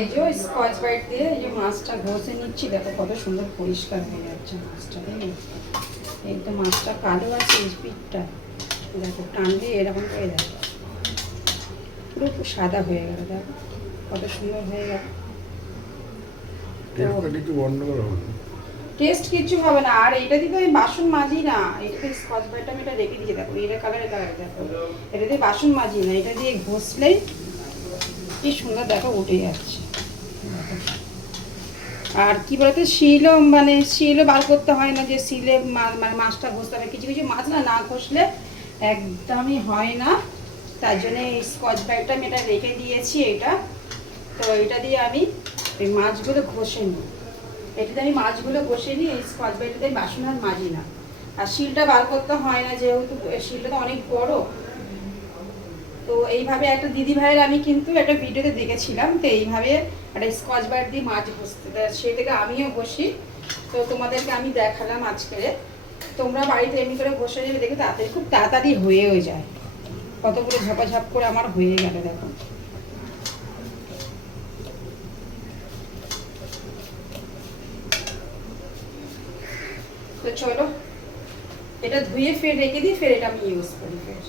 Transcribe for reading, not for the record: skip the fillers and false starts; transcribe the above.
এই যে Scotch Brite দিয়ে এই যে মাছটা ঘষে নিচ্ছি, দেখো কত সুন্দর পরিষ্কার হয়ে যাচ্ছে মাছটা, তাই না? এই তো মাছটা কালো আছে, এই পিঠটা দেখো টানলে এরকম করে দেখো পুরো সাদা হয়ে গেল, দেখো কত সুন্দর হয়ে গেল। টেস্ট কিচ্ছু হবে না। আর এটা দিয়ে তো আমি বাসন মাজি না, এটাতে স্কচ ব্রাইট আমি এটা রেখে দিয়েছি, দেখো এটা কালারে দেখো, এটা দিয়ে বাসন মাজি না, এটা দিয়ে ঘষলেই কি সুন্দর দেখো উঠে যাচ্ছে। আর কি বলতো শিলও মানে শিলও বার করতে হয় না, যে শিলে মানে মাছটা ঘষতে হবে, কিছু কিছু মাছ না না ঘষলে একদমই হয় না। তার জন্য এই স্কচ ব্রাইটটা আমি এটা রেখে দিয়েছি। এটা তো এটা দিয়ে আমি এই মাছগুলো ঘষে নিই, এটাতে আমি মাছগুলো ঘষে নিই, এই স্কচ ব্রাইটটাতে আমি বাসন আর মাজি না। আর শিলটা বার করতে হয় না, যেহেতু শিলটা তো অনেক বড়। তো এইভাবে একটা দিদি ভাইয়ের আমি কিন্তু একটা ভিডিওতে দেখেছিলাম, তো এইভাবে একটা স্কচ ব্রাইট দিয়ে মাছ ঘষতে, সেই থেকে আমিও ঘষি। তো তোমাদেরকে আমি দেখালাম আজকে, তোমরা বাড়িতে এমনি করে ঘষে নেবে, দেখো তাড়াতাড়ি খুব তাড়াতাড়ি হয়েও যায়। কতগুলো ঝাপাঝাপ করে আমার হয়ে গেল দেখো। তো চলো এটা ধুয়ে ফের রেখে দিই, ফের এটা আমি ইউজ করি ফের।